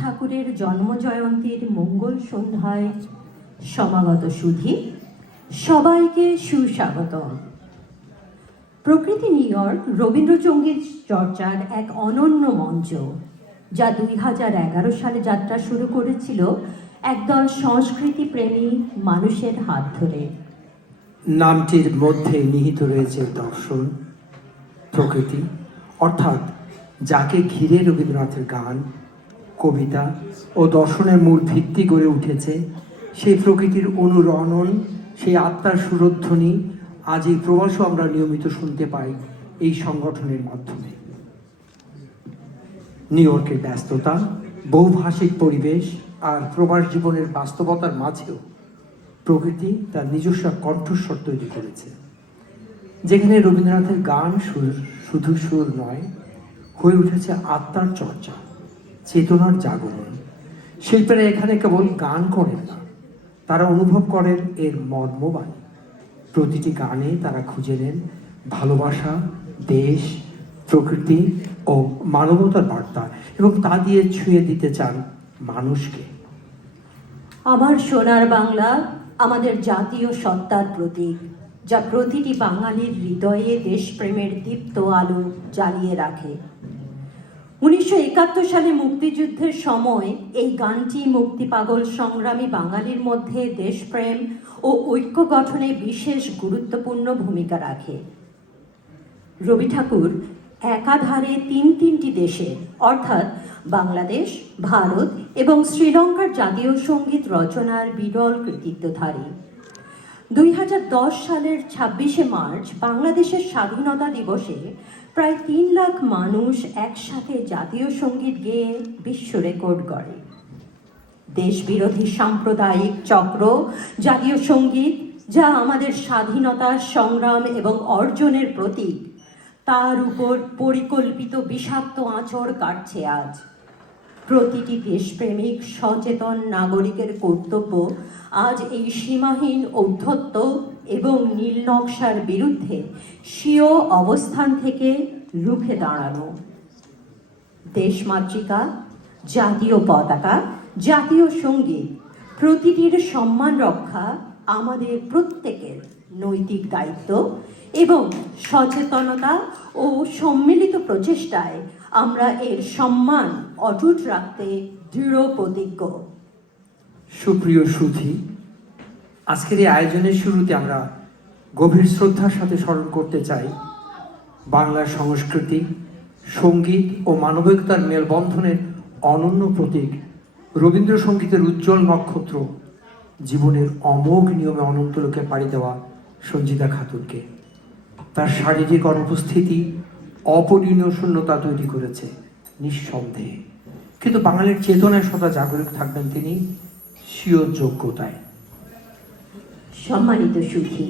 ঠাকুরের জন্মজয়ন্তীর মঙ্গল সন্ধ্যায় সমাগত সুধী সবাইকে সুস্বাগত। প্রকৃতি নিউ ইয়র্ক রবীন্দ্রসঙ্গীত চর্চার এক অনন্য মঞ্চ, যা 2011 সালে যাত্রা শুরু করেছিল একদল সংস্কৃতি প্রেমী মানুষের হাত ধরে। নামটির মধ্যে নিহিত রয়েছে দর্শন, প্রকৃতি, অর্থাৎ যাকে ঘিরে রবীন্দ্রনাথের গান, কবিতা ও দর্শনের মূল ভিত্তি গড়ে উঠেছে, সেই প্রকৃতির অনুরণন, সেই আত্মার সুরধ্বনি আজ এই প্রবাসও আমরা নিয়মিত শুনতে পাই এই সংগঠনের মাধ্যমে। নিউ ইয়র্কের ব্যস্ততা, বহুভাষিক পরিবেশ আর প্রবাস জীবনের বাস্তবতার মাঝেও প্রকৃতি তার নিজস্ব কণ্ঠস্বর তৈরি করেছে, যেখানে রবীন্দ্রনাথের গান শুধু সুর নয়, হয়ে উঠেছে আত্মার চর্চা, চেতনার জাগরণ। শিল্পীরা এখানে কেবল গান করেন না, তারা অনুভব করেন এর মর্মবাণী। প্রতিটি গানে তারা খুঁজে নেন ভালোবাসা, দেশ, প্রকৃতি ও মানবতার বার্তা, এবং তা দিয়ে ছুঁয়ে দিতে চান মানুষকে। আমার সোনার বাংলা আমাদের জাতীয় সত্তার প্রতীক, যা প্রতিটি বাঙালির হৃদয়ে দেশপ্রেমের দীপ্ত আলো জ্বালিয়ে রাখে। 1971 সালে মুক্তিযুদ্ধের সময় এই গানটি মুক্তিপাগল সংগ্রামী বাঙালির মধ্যে দেশপ্রেম ও ঐক্য গঠনে বিশেষ গুরুত্বপূর্ণ ভূমিকা রাখে। রবি ঠাকুর একাধারে তিনটি দেশের অর্থাৎ বাংলাদেশ, ভারত এবং শ্রীলঙ্কার জাতীয় সঙ্গীত রচনার বিরল কৃতিত্বধারী। 2010 সালের 26শে মার্চ বাংলাদেশের স্বাধীনতা দিবসে প্রায় 3 লাখ মানুষ একসাথে জাতীয় সঙ্গীত গেয়ে বিশ্ব রেকর্ড করে। দেশবিরোধী সাম্প্রদায়িক চক্র জাতীয় সঙ্গীত, যা আমাদের স্বাধীনতার সংগ্রাম এবং অর্জনের প্রতীক, তার উপর পরিকল্পিত বিষাক্ত আঁচড় কাটছে আজ। প্রতিটি দেশপ্রেমিক সচেতন নাগরিকের কর্তব্য আজ এই সীমাহীন ঔদ্ধত্য এবং নীল নকশার বিরুদ্ধে স্বীয় অবস্থান থেকে রুখে দাঁড়ানো। দেশমাতৃকা, জাতীয় পতাকা, জাতীয় সঙ্গীত প্রতিটির সম্মান রক্ষা আমাদের প্রত্যেকের নৈতিক দায়িত্ব, এবং সচেতনতা ও সম্মিলিত প্রচেষ্টায় আমরা এর সম্মান অটুট রাখতে দৃঢ় প্রতিজ্ঞ। সুপ্রিয় সুধী, আজকের এই আয়োজনের শুরুতে আমরা গভীর শ্রদ্ধার সাথে স্মরণ করতে চাই বাংলার সংস্কৃতি, সঙ্গীত ও মানবিকতার মেলবন্ধনের অনন্য প্রতীক, রবীন্দ্রসঙ্গীতের উজ্জ্বল নক্ষত্র, জীবনের অমোঘ নিয়মে অনন্ত লোকে পাড়ি দেওয়া সঞ্জিতা খাতুনকে। তার শারীরিক অনুপস্থিতি অপরিণীয় শূন্যতা তৈরি করেছে নিঃসন্দেহে, কিন্তু বাঙালির চেতনায় সদা জাগরুক থাকবেন তিনি স্বীয় যোগ্যতায়। সম্মানিত সুধী,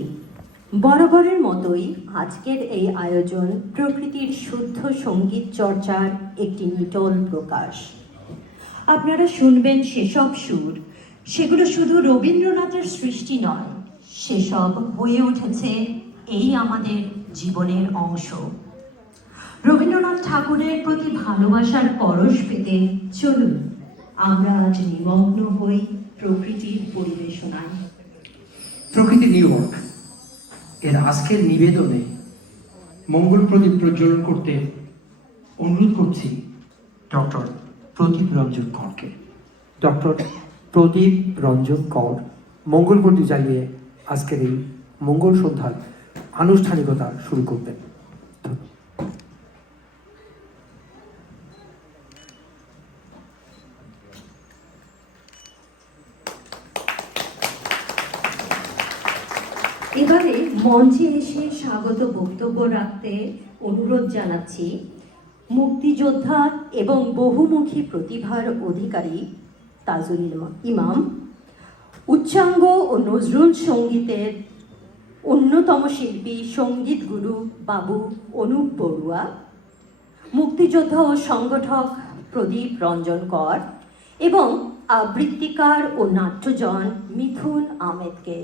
বরাবরের মতোই আজকের এই আয়োজন প্রকৃতির শুদ্ধ সঙ্গীত চর্চার একটি নিটল প্রকাশ। আপনারা শুনবেন সেসব সুর, সেগুলো শুধু রবীন্দ্রনাথের সৃষ্টি নয়, সেসব হয়ে উঠেছে এই আমাদের জীবনের অংশ। রবীন্দ্রনাথ ঠাকুরের প্রতি ভালোবাসার পরশ পেতে চলুন আমরা আজ নিমগ্ন হই প্রকৃতির পরিবেশনায়। প্রকৃতি নিউ ইয়র্ক এর আজকের নিবেদনে মঙ্গল প্রদীপ প্রজ্বলন করতে অনুরোধ করছি ডক্টর প্রদীপ রঞ্জন করকে। ডক্টর প্রদীপ রঞ্জন কর মঙ্গল প্রদীপ জ্বালিয়ে আজকের এই মঙ্গল সন্ধ্যার আনুষ্ঠানিকতা শুরু করবেন। এবারে মঞ্চে এসে স্বাগত বক্তব্য রাখতে অনুরোধ জানাচ্ছি মুক্তিযোদ্ধা এবং বহুমুখী প্রতিভার অধিকারী তাজুল ইমাম, উচ্চাঙ্গ ও নজরুল সঙ্গীতের অন্যতম শিল্পী সঙ্গীত গুরু বাবু অনুপ বড়ুয়া, মুক্তিযোদ্ধা ও সংগঠক প্রদীপ রঞ্জন কর এবং আবৃত্তিকার ও নাট্যজন মিথুন আহমেদকে।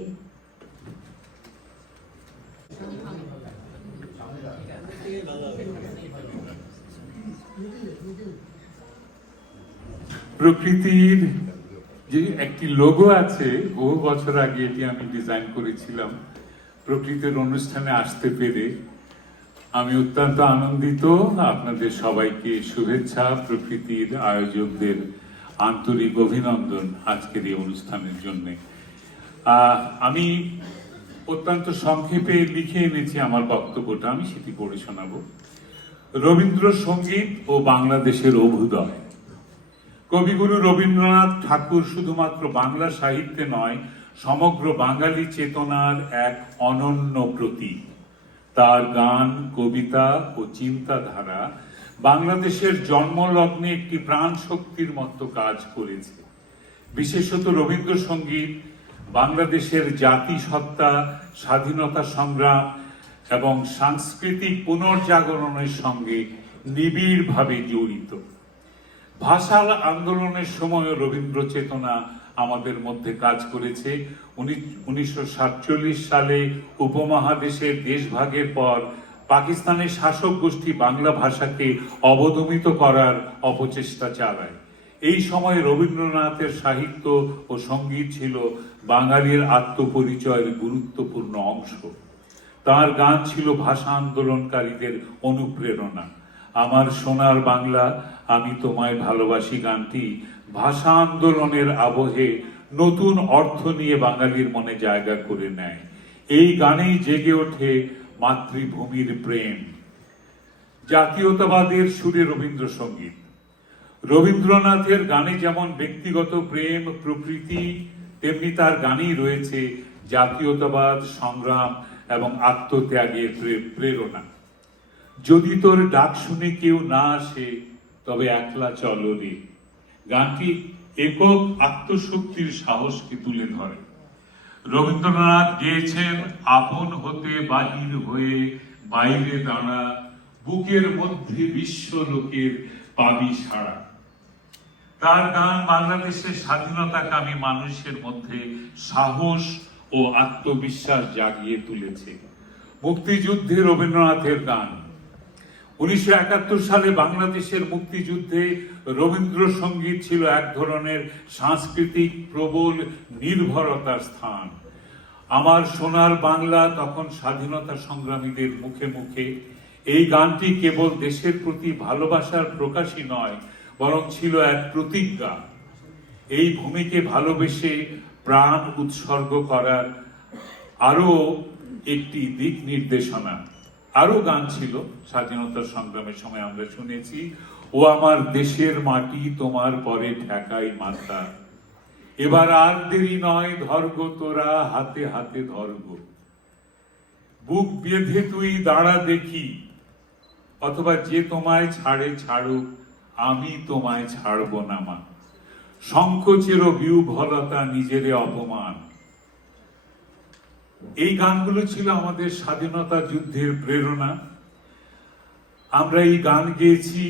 প্রকৃতির যে একটি লোগো আছে, বহু বছর আগে এটি আমি ডিজাইন করেছিলাম। প্রকৃতির অনুষ্ঠানে আসতে পেরে আমি অত্যন্ত আনন্দিত। আপনাদের সবাইকে শুভেচ্ছা, প্রকৃতির আয়োজকদের আন্তরিক অভিনন্দন আজকের এই অনুষ্ঠানের জন্য। আমি অত্যন্ত সংক্ষেপে লিখে এনেছি আমার বক্তব্যটা, আমি সেটি পড়ে শোনাবো। রবীন্দ্রসঙ্গীত ও বাংলাদেশের অভ্যুদয়। কবিগুরু রবীন্দ্রনাথ ঠাকুর শুধুমাত্র বাংলা সাহিত্যে নয়, সমগ্র বাঙালি চেতনার এক অনন্য প্রতীক। তার গান, কবিতা ও চিন্তাধারা বাংলাদেশের জন্মলগ্নে একটি প্রাণ শক্তির মতো কাজ করেছে। বিশেষত রবীন্দ্রসঙ্গীত বাংলাদেশের জাতিসত্তা, স্বাধীনতা সংগ্রাম এবং সাংস্কৃতিক পুনর্জাগরণের সঙ্গে নিবিড়ভাবে জড়িত। ভাষা আন্দোলনের সময় রবীন্দ্র চেতনা আমাদের মধ্যে কাজ করেছে। 1947 সালে উপমহাদেশের দেশভাগের পর পাকিস্তানের শাসক গোষ্ঠী বাংলা ভাষাকে অবদমিত করার অপচেষ্টা চালায়। এই সময় রবীন্দ্রনাথের সাহিত্য ও সঙ্গীত ছিল বাঙালির আত্মপরিচয়ের গুরুত্বপূর্ণ অংশ। তার গান ছিল ভাষা আন্দোলনকারীদের অনুপ্রেরণা। আমার সোনার বাংলা, আমি তোমায় ভালোবাসি গানটি ভাষা আন্দোলনের আবহে নতুন অর্থ নিয়ে বাঙালির মনে জায়গা করে নেয়। এই গানেই জেগে ওঠে মাতৃভূমির প্রেম। জাতীয়তাবাদের সুরে রবীন্দ্রসঙ্গীত। রবীন্দ্রনাথের গানে যেমন ব্যক্তিগত প্রেম, প্রকৃতি, তেমনি তার গানেই রয়েছে জাতীয়তাবাদ, সংগ্রাম এবং আত্মত্যাগের প্রেরণা। যদি তোর ডাক শুনে কেউ না আসে, তবে একলা চলো রে। গানটি একক আত্মশক্তির সাহসকে তুলে ধরে। রবীন্দ্রনাথ গেয়েছেন, আপন হতে বাহির হয়ে বাইরে দাঁড়া, বুকের মধ্যে বিশ্ব লোকের পাবি সাড়া। তার গান বাংলাদেশের স্বাধীনতাকামী মানুষের মধ্যে সাহস ও আত্মবিশ্বাস জাগিয়ে তুলেছে। মুক্তিযুদ্ধে রবীন্দ্রনাথের গান। 1971 সালে বাংলাদেশের মুক্তিযুদ্ধে রবীন্দ্রসঙ্গীত ছিল এক ধরনের সাংস্কৃতিক প্রবল নির্ভরতার স্থান। আমার সোনার বাংলা তখন স্বাধীনতা সংগ্রামীদের মুখে মুখে। এই গানটি কেবল দেশের প্রতি ভালোবাসার প্রকাশই নয়, বরং ছিল এক প্রতিজ্ঞা। এই ভূমিকে ভালোবেসে প্রাণ উৎসর্গ করার আরো একটি দিক নির্দেশনা। আরো গান ছিল স্বাধীনতা সংগ্রামের সময়, আমরা শুনেছি, ও আমার দেশের মাটি তোমার পরে ঠেকাই মাথা, এবার আর দেরি নয়, ধর্গ তোরা হাতে হাতে ধর্গ, বুক বেঁধে তুই দাঁড়া দেখি, অথবা যে তোমায় ছাড়ে ছাড়ুক, আমি তোমায় ছাড়ব না মা, সংকোচের বিহ্বলতা নিজেরে অপমান। এই গানগুলো ছিল আমাদের স্বাধীনতা যুদ্ধের প্রেরণা। আমরা এই গান গেয়েছি।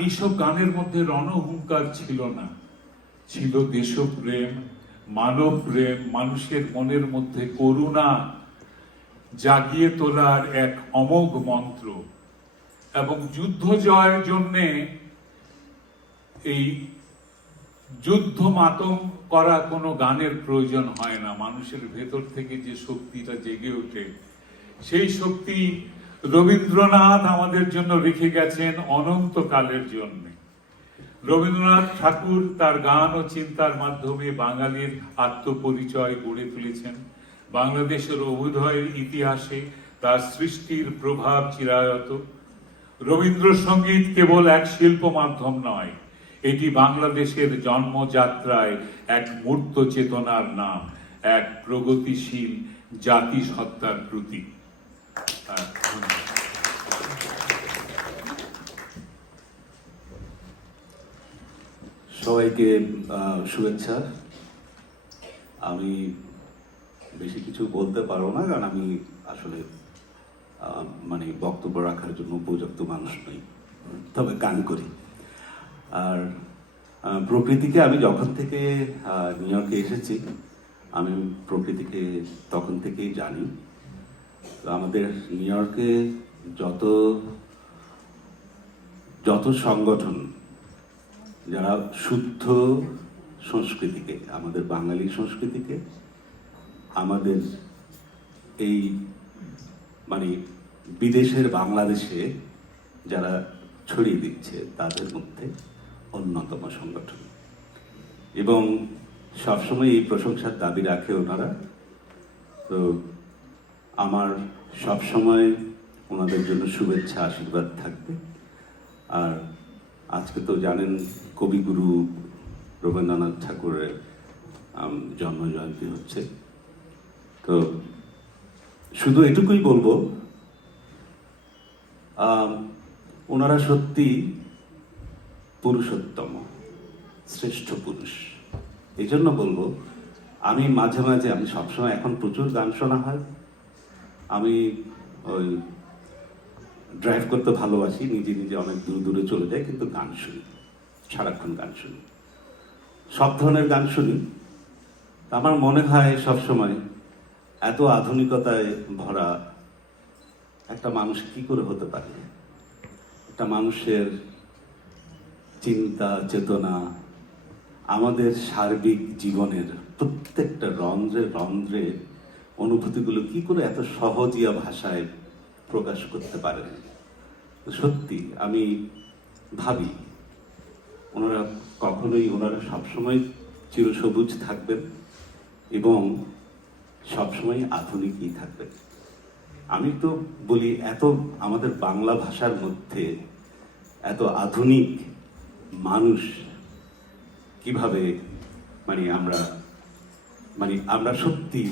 এইসব গানের মধ্যে রণহুঙ্কার ছিল না, ছিল দেশপ্রেম, মানব প্রেম, মানুষের মনের মধ্যে করুণা জাগিয়ে তোলার এক অমোঘ মন্ত্র। এবং যুদ্ধ জয়ের জন্যে এই যুদ্ধ মাতম করা কোনো গানের প্রয়োজন হয় না। মানুষের ভেতর থেকে যে শক্তিটা জেগে ওঠে, সেই শক্তি রবীন্দ্রনাথ আমাদের জন্য রেখে গেছেন অনন্তকালের জন্য। রবীন্দ্রনাথ ঠাকুর তার গান ও চিন্তার মাধ্যমে বাঙালির আত্মপরিচয় গড়ে তুলেছেন। বাংলাদেশের অভ্যুদয়ের ইতিহাসে তার সৃষ্টির প্রভাব চিরায়ত। রবীন্দ্রসঙ্গীত কেবল এক শিল্প মাধ্যম নয়, এটি বাংলাদেশের জন্মযাত্রায় এক মূর্ত চেতনার নাম, এক প্রগতিশীল জাতিসত্তার প্রতীক। সবাইকে শুভেচ্ছা। আমি বেশি কিছু বলতে পারবো না, কারণ আমি আসলে মানে বক্তব্য রাখার জন্য উপযুক্ত মানুষ নই, তবে গান করি। আর প্রকৃতিকে আমি যখন থেকে নিউ ইয়র্কে এসেছি, আমি প্রকৃতিকে তখন থেকেই জানি। তো আমাদের নিউ ইয়র্কে যত সংগঠন যারা শুদ্ধ সংস্কৃতিকে, আমাদের বাঙালি সংস্কৃতিকে, আমাদের এই মানে বিদেশের বাংলাদেশে যারা ছড়িয়ে দিচ্ছে তাদের মধ্যে অন্যতম সংগঠন, এবং সবসময় এই প্রশংসার দাবি রাখে ওনারা। তো আমার সবসময় ওনাদের জন্য শুভেচ্ছা আশীর্বাদ থাকবে। আর আজকে তো জানেন কবিগুরু রবীন্দ্রনাথ ঠাকুরের জন্মজয়ন্তী হচ্ছে। তো শুধু এটুকুই বলবো, ওনারা সত্যি পুরুষোত্তম, শ্রেষ্ঠ পুরুষ। এই জন্য বলবো, আমি মাঝে মাঝে, আমি সবসময়, এখন প্রচুর গান শোনা হয়, আমি ওই ড্রাইভ করতে ভালোবাসি, নিজে নিজে অনেক দূর দূরে চলে যাই, কিন্তু গান শুনি, সারাক্ষণ গান শুনি, সব ধরনের গান শুনি। আমার মনে হয় সবসময় এত আধুনিকতায় ভরা একটা মানুষ কি করে হতে পারে? একটা মানুষের চিন্তা চেতনা, আমাদের সার্বিক জীবনের প্রত্যেকটা রন্ধ্রে রন্ধ্রে অনুভূতিগুলো কি করে এত সহজিয়া ভাষায় প্রকাশ করতে পারেন? সত্যি আমি ভাবি ওনারা সবসময় চিরসবুজ থাকবেন এবং সবসময় আধুনিকই থাকবেন। আমি তো বলি, এত আমাদের বাংলা ভাষার মধ্যে এত আধুনিক মানুষ কিভাবে, আমরা সত্যি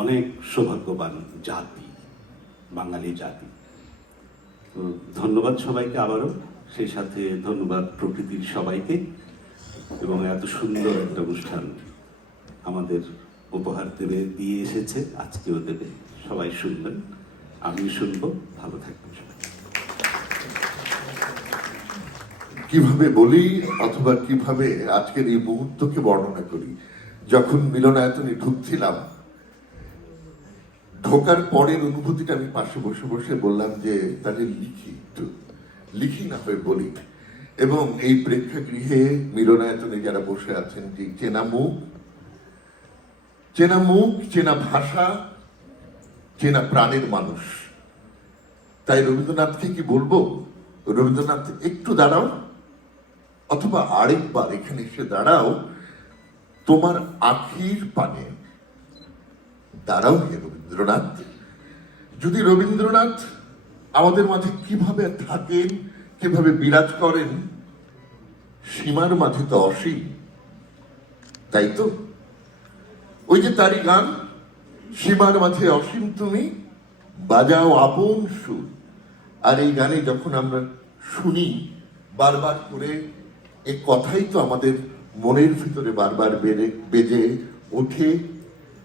অনেক সৌভাগ্যবান জাতি, বাঙালি জাতি। তো ধন্যবাদ সবাইকে আবারও, সেই সাথে ধন্যবাদ প্রকৃতির সবাইকে, এবং এত সুন্দর একটা অনুষ্ঠান আমাদের উপহার দিয়ে এসেছে, আজকেও দেবে। সবাই শুনবেন, আমি শুনবো, ভালো থাকবেন সবাই। কিভাবে বলি অথবা কিভাবে আজকের এই মুহূর্তকে বর্ণনা করি? যখন মিলনায়তনে ঢুকছিলাম, ঢোকার পরের অনুভূতিটা আমি পাশে বসে বসে বললাম যে তাহলে লিখি না হয়ে বলি। এবং এই প্রেক্ষাগৃহে মিলনায়তনে যারা বসে আছেন, যে চেনা মুখ, চেনা ভাষা, চেনা প্রাণের মানুষ, তাই রবীন্দ্রনাথকে কি বলবো, রবীন্দ্রনাথ একটু দাঁড়াও, অথবা আরেকবার এখানে এসে দাঁড়াও, তোমার আখির পানে দাঁড়াও হে রবীন্দ্রনাথ। যদি রবীন্দ্রনাথ আমাদের মাঝে কিভাবে থাকেন, কিভাবে বিরাজ করেন, সীমার মাঝে তো অসীম, তাই তো? ওই যে তারই গান, সীমার মাঝে অসীম তুমি, বাজাও আপন সুর। আর এই গানে যখন আমরা শুনি বারবার করে, এই কথাই তো আমাদের মনের ভিতরে বারবার বেজে ওঠে,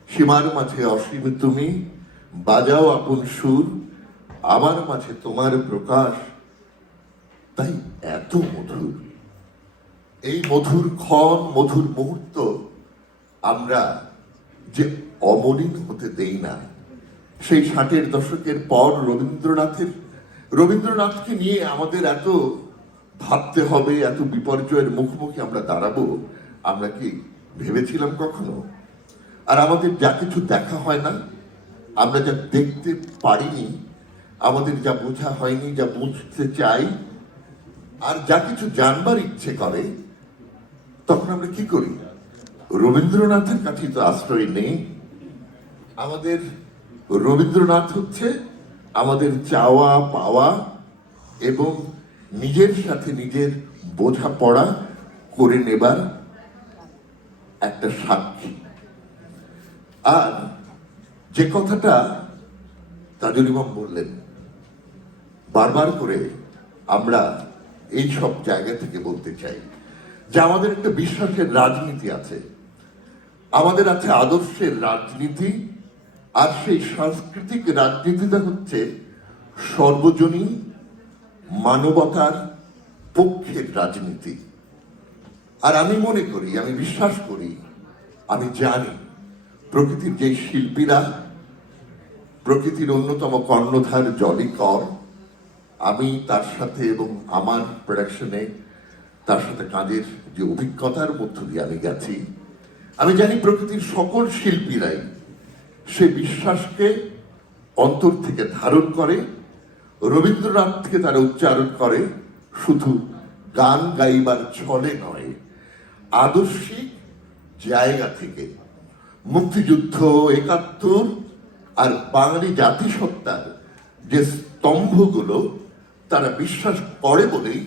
সীমার মাঝে অসীম তুমি, বাজাও আপন সুর, আমার মাঝে তোমার প্রকাশ। তাই এত মধুর, এই মধুর ক্ষণ, মধুর মুহূর্ত আমরা যে অমলিন হতে দেই না। সেই 60-এর দশকের পর রবীন্দ্রনাথকে নিয়ে আমাদের এত ভাবতে হবে, এত বিপর্যয়ের মুখোমুখি আমরা দাঁড়াবো, আমরা কি ভেবেছিলাম কখনো? আর আমাদের যা কিছু দেখা হয় না, আমরা যা দেখতে পারিনি, আমাদের যা বোঝা হয়নি, যা বুঝতে চাই, আর যা কিছু জানবার ইচ্ছে করে, তখন আমরা কি করি? রবীন্দ্রনাথের কাছে তো আশ্রয় নেই। আমাদের রবীন্দ্রনাথ হচ্ছে আমাদের চাওয়া পাওয়া এবং নিজের সাথে নিজের বোঝাপড়া করে নেবার একটা সাক্ষী। আর যে কথাটা তাজুল ইমাম বললেন, বারবার করে আমরা এই সব জায়গা থেকে বলতে চাই যে আমাদের একটা বিশ্বাসের রাজনীতি আছে, আমাদের আছে আদর্শের রাজনীতি, আর সেই সাংস্কৃতিক রাজনীতিটা হচ্ছে সর্বজনীন মানবতার পক্ষের রাজনীতি। আর আমি মনে করি, আমি বিশ্বাস করি, আমি জানি প্রকৃতির যে শিল্পীরা, প্রকৃতির অন্যতম কর্ণধার জলি কর, আমি তার সাথে এবং আমার প্রোডাকশনে তার সাথে কাজের যে অভিজ্ঞতার মধ্য দিয়ে আমি গেছি, আমি জানি প্রকৃতির সকল শিল্পীরাই সে বিশ্বাসকে অন্তর থেকে ধারণ করে, রবীন্দ্রনাথ থেকে তারা উচ্চারণ করে, শুধু গান গাইবার ছলে নয়, আদর্শিক জায়গা থেকে। মুক্তিযুদ্ধ, ৭১ আর বাঙালি জাতিসত্তার যে স্তম্ভগুলো তারা বিশ্বাস করে বলেই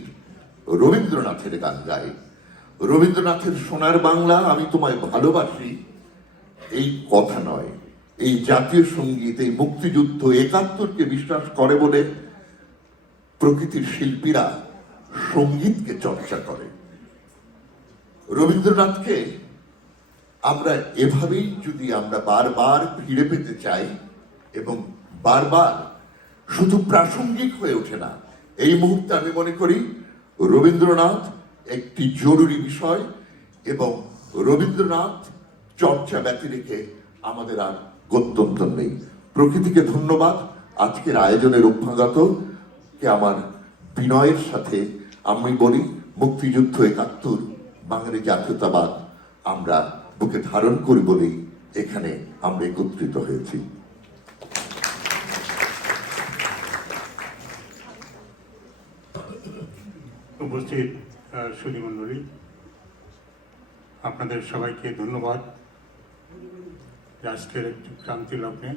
রবীন্দ্রনাথের গান গায়। রবীন্দ্রনাথের সোনার বাংলা, আমি তোমায় ভালোবাসি, এই কথা নয়, এই জাতীয় সঙ্গীত, এই মুক্তিযুদ্ধ, ৭১কে বিশ্বাস করে বলে প্রকৃতির শিল্পীরা সঙ্গীতকে চর্চা করে। রবীন্দ্রনাথকে আমরা এভাবেই যদি আমরা বারবার ফিরে পেতে চাই, এবং বারবার শুধু প্রাসঙ্গিক হয়ে ওঠে না, এই মুহূর্তে আমি মনে করি রবীন্দ্রনাথ একটি জরুরি বিষয়, এবং রবীন্দ্রনাথ চর্চা ব্যতি রেখে আমাদের আর গত্যন্তর নেই। প্রকৃতিকে ধন্যবাদ, আজকের আয়োজনের অভ্যাগত কে আমার বিনয়ের সাথে আমি বলি, মুক্তিযুদ্ধ, ৭১, বাঙালি জাতীয়তাবাদ আমরা বুকে ধারণ করি বলেই এখানে আমরা একত্রিত হয়েছি। উপস্থিত সুধীমণ্ডলী, আপনাদের সবাইকে ধন্যবাদ। আজকের একটি ক্রান্তি লগ্নে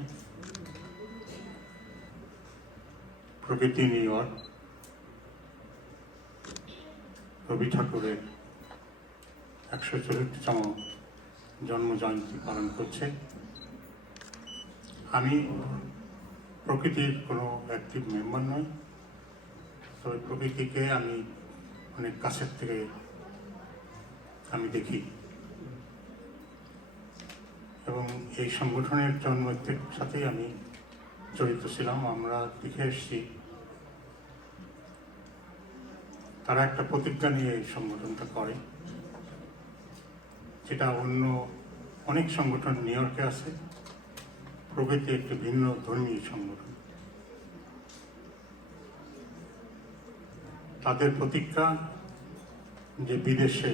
প্রকৃতি নিউ ইয়র্ক রবি ঠাকুরের ১৪০তম জন্মজয়ন্তী পালন করছে। আমি প্রকৃতির কোনো অ্যাক্টিভ মেম্বার নই, তবে প্রকৃতিকে আমি অনেক কাছের থেকে আমি দেখি, এবং এই সংগঠনের জন্মের সাথেই আমি জড়িত ছিলাম। আমরা দেখে এসেছি তারা একটা প্রতিজ্ঞা নিয়ে এই সংগঠনটা করে, যেটা অন্য অনেক সংগঠন নিউ ইয়র্কে আছে। প্রকৃতি একটি ভিন্ন ধর্মী সংগঠন। তাদের প্রতিজ্ঞা যে বিদেশে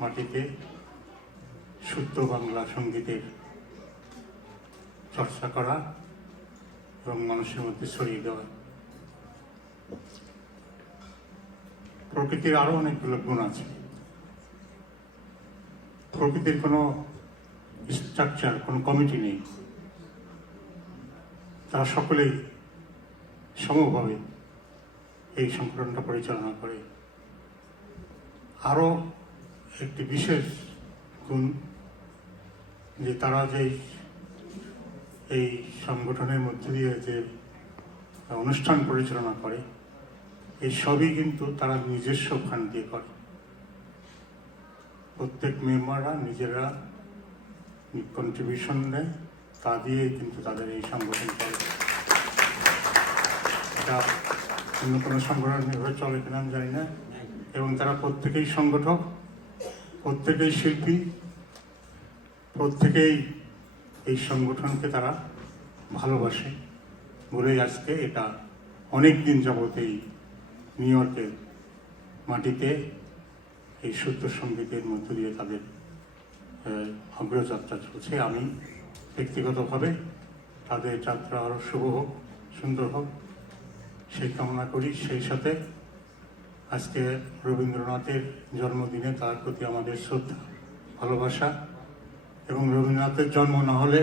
মাটিতে শুদ্ধ বাংলা সঙ্গীতের চর্চা করা এবং মানুষের মধ্যে ছড়িয়ে দেওয়া। প্রকৃতির আরো অনেকগুলো গুণ আছে। প্রকৃতির কোনো স্ট্রাকচার, কোনো কমিটি নেই, তারা সকলেই সমভাবে এই সংগঠনটা পরিচালনা করে। আরো একটি বিশেষ গুণ যে তারা যে এই সংগঠনের মধ্যে দিয়ে যে অনুষ্ঠান পরিচালনা করে, এই সবই কিন্তু তারা নিজস্ব ফান্ড দিয়ে করে। প্রত্যেক মেম্বাররা নিজেরা কন্ট্রিবিউশন দেয়, তা দিয়ে কিন্তু তাদের এই সংগঠন চলে। এটা অন্য কোনো সংগঠন এভাবে চলে কিনা আমি জানি না। এবং তারা প্রত্যেকেই সংগঠক, প্রত্যেকেই শিল্পী, প্রত্যেকেই এই সংগঠনকে তারা ভালোবাসে বলেই আজকে এটা অনেক দিন যাবত এই নিউ ইয়র্কের মাটিতে এই শুদ্ধ সঙ্গীতের মধ্য দিয়ে তাদের অগ্রযাত্রা চলছে। আমি ব্যক্তিগতভাবে তাদের যাত্রা আরও শুভ হোক, সুন্দর হোক, সেই কামনা করি। সেই সাথে আজকে রবীন্দ্রনাথের জন্মদিনে তার প্রতি আমাদের শ্রদ্ধা, ভালোবাসা, এবং রবীন্দ্রনাথের জন্ম না হলে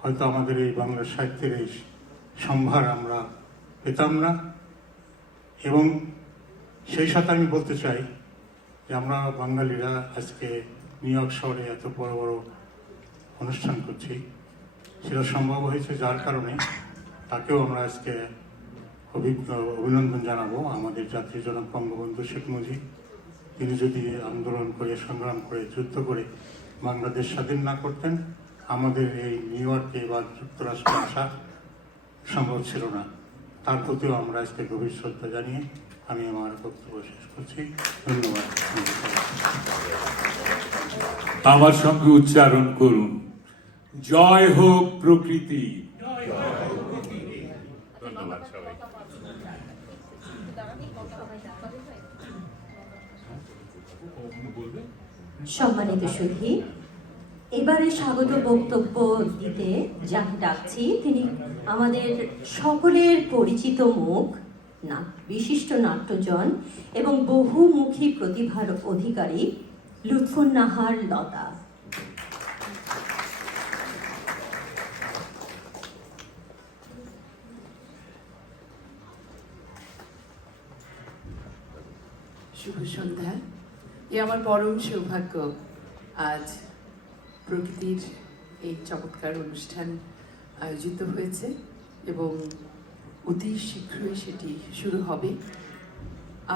হয়তো আমাদের এই বাংলা সাহিত্যের এই সম্ভার আমরা পেতাম না। এবং সেই সাথে আমি বলতে চাই যে আমরা বাঙালিরা আজকে নিউ ইয়র্ক শহরে এত বড় বড় অনুষ্ঠান করছি, সেটা সম্ভব হয়েছে যার কারণে তাকেও আমরা আজকে অভিনন্দন জানাবো। আমাদের জাতীয় জনক বঙ্গবন্ধু শেখ মুজিব, তিনি যদি আন্দোলন করে, সংগ্রাম করে, যুদ্ধ করে বাংলাদেশ স্বাধীন না করতেন, আমাদের এই নিউ ইয়র্কে বা যুক্তরাষ্ট্রে আসা সম্ভব ছিল না। তার প্রতিও আমরা আজকে গভীর শ্রদ্ধা জানিয়ে আমি আমার বক্তব্য শেষ করছি। ধন্যবাদ। আমার সঙ্গে উচ্চারণ করুন, জয় হোক প্রকৃতি। ধন্যবাদ সবাই। সম্মানিত সুধী, এবারে স্বাগত বক্তব্য দিতে যাকে ডাকছি তিনি আমাদের সকলের পরিচিত মুখ, বিশিষ্ট নাট্যজন এবং বহুমুখী প্রতিভার অধিকারী লুৎফুন্নাহার লতা। শুভ সন্ধ্যা। এ আমার পরম সৌভাগ্য আজ প্রকৃতির এই চমৎকার অনুষ্ঠান আয়োজিত হয়েছে এবং অতি শীঘ্রই সেটি শুরু হবে।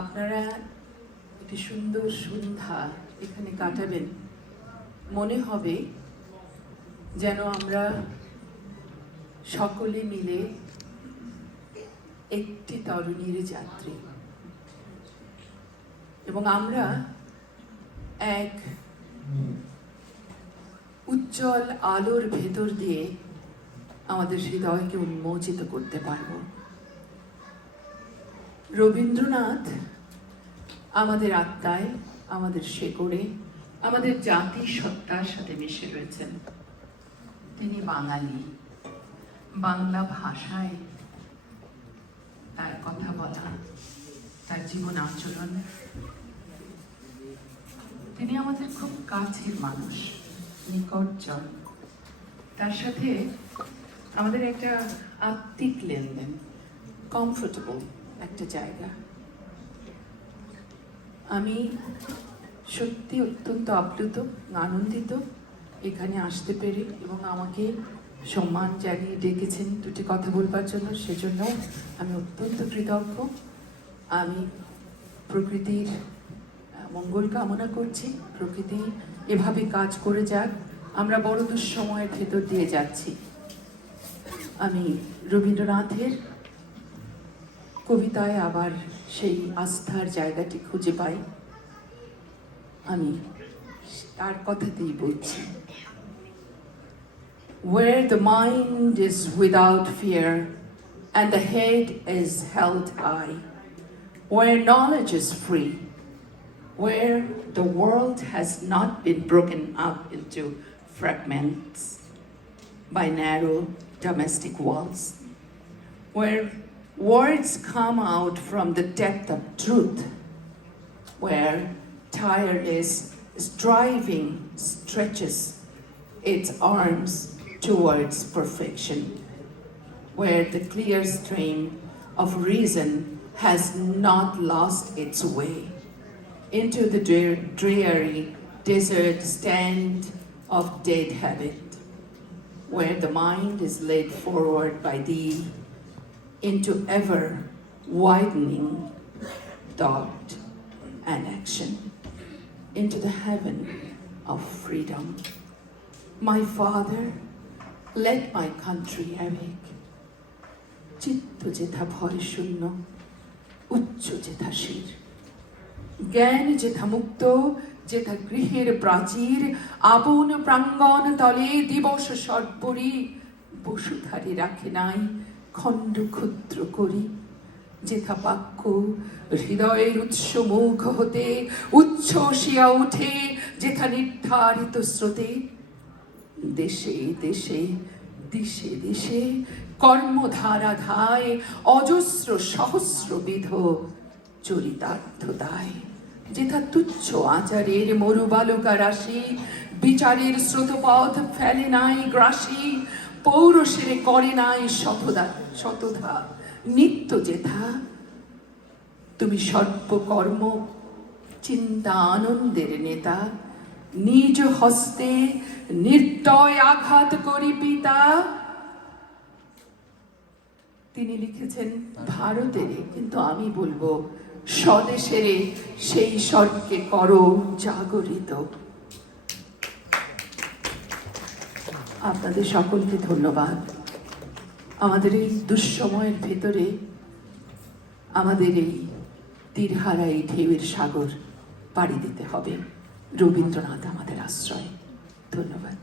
আপনারা একটি সুন্দর সন্ধ্যা এখানে কাটাবেন, মনে হবে যেন আমরা সকলে মিলে একটি তরুণীর যাত্রী এবং আমরা এক উজ্জ্বল আলোর ভেতর দিয়ে আমাদের হৃদয়কে উন্মোচিত করতে পারব। রবীন্দ্রনাথ আমাদের আত্মায়, আমাদের শেকড়ে, আমাদের জাতি সত্তার সাথে মিশে রয়েছেন। তিনি বাঙালি, বাংলা ভাষায় তার কথা বলা, তার জীবন আচরণ, তিনি আমাদের খুব কাছের মানুষ, নিকটজন। তার সাথে আমাদের একটা আত্মিক লেনদেন, কমফোর্টেবল একটা জায়গা। আমি সত্যি অত্যন্ত আপ্লুত, আনন্দিত এখানে আসতে পেরে এবং আমাকে সম্মান জানিয়ে ডেকেছেন দুটি কথা বলবার জন্য, সেজন্য আমি অত্যন্ত কৃতজ্ঞ। আমি প্রকৃতির মঙ্গল কামনা করছি, প্রকৃতি এভাবে কাজ করে যাক। আমরা বড় দুঃসময়ের ভেতর দিয়ে যাচ্ছি। আমি রবীন্দ্রনাথের কবিতায় আবার সেই আস্থার জায়গাটি খুঁজে পাই। আমি তার কথাতেই বলছি। Where the mind is without fear and the head is held high, where knowledge is free, where the world has not been broken up into fragments by narrow domestic walls, where words come out from the depth of truth, where tireless striving stretches its arms towards perfection, where the clear stream of reason has not lost its way into the dreary desert stand of dead habit, where the mind is led forward by thee into ever widening thought and action, into the heaven of freedom. My Father, let my country awake. চিত্ত যেথা ভয় শূন্য, উচ্চ যেথা শির, জ্ঞান যেথা মুক্ত, যেথা গৃহের প্রাচীর, আপন প্রাঙ্গণ তলে দিবস সর্বরি, বসুধারে রাখে নাই খণ্ড ক্ষুদ্র করি, যেথা বাক্য হৃদয়ের উৎস মুখ হতে উচ্ছ্বসিয়া উঠে, যেথা নির্ধারিত স্রোতে দেশে দেশে দিশে দিশে কর্মধারা ধায় অজস্র সহস্রবিধ চরিতার্থ দায়, যেথা তুচ্ছ আচারের মরুবালুকা রাশি বিচারের স্রোতপথ ফেলে নাই গ্রাসী, পৌরসেরে করে নাই শতধা নিত্য যেথা তুমি সর্বকর্ম চিন্তা আনন্দের নেতা, নিজ হস্তে নির্দয় আঘাত করি পিতা। তিনি লিখেছেন ভারতের, কিন্তু আমি বলবো স্বদেশের সেই স্বর্গে করো জাগরিত। আপনাদের সকলকে ধন্যবাদ। আমাদের এই দুঃসময়ের ভেতরে আমাদের এই তীরহারা এই ঢেউয়ের সাগর পাড়ি দিতে হবে। রবীন্দ্রনাথ আমাদের আশ্রয়। ধন্যবাদ।